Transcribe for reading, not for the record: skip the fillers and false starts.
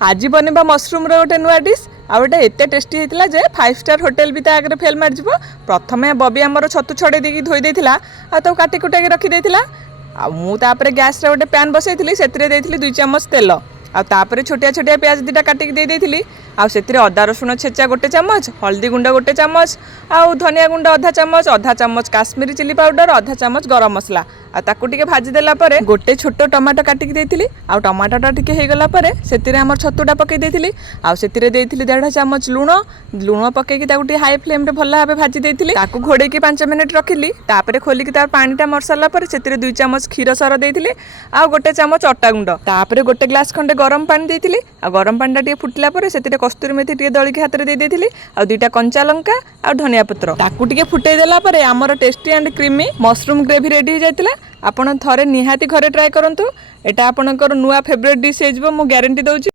आज बनवा मसरूम गोटे नुआ डिश आउटे एत टेस्टी होता जे 5 स्टार होटेल भी आगे फेल मारिज। प्रथम बबी आमर छतु छड़े देकी धोई देता तो काटी कुटा रखीदेला। मुझे गैस रे गोटे पैन बसई से 2 चामच तेल आउे छोटिया छोटिया प्याज 2टा काटिक देदेली से अदा रसुण छेचा 1 चामच हल्दी गुंड 1 चामच आउ धनिया गुंड आधा चामच काश्मीरी चिली पाउडर आधा चामच गरम मसला ताकू टिके भाजीदेला गोटे छोट टमाटो काटिक देती टमाटोटा टिके हो गला से आम छतुटा पकई देती से 1.5 चामच लुण लुण पकईकी हाई फ्लेम रे भल भाव भाजी देती घोड़े 5 मिनिट रखिली खोलिकी तार पानीटा मर सारा से 2 चामच क्षीर सर देती आ 1 चामच अटा गुंड गोटे ग्लास खंडे गरम पानी देती गरम पानी टा फुटला से कस्तूरी मेथी टे दलिकी हाथ में देती आ 2टा कंचा लंका आ धनिया पत्र ताकू टिके फुटई देला आमर tasty and creamy mushroom gravy ready हो जाता। आपण थरे निहाती घरे ट्राए करंतु एटा आपणकर नुआ फेवरेट डिश हो, मु ग्यारंटी दउची।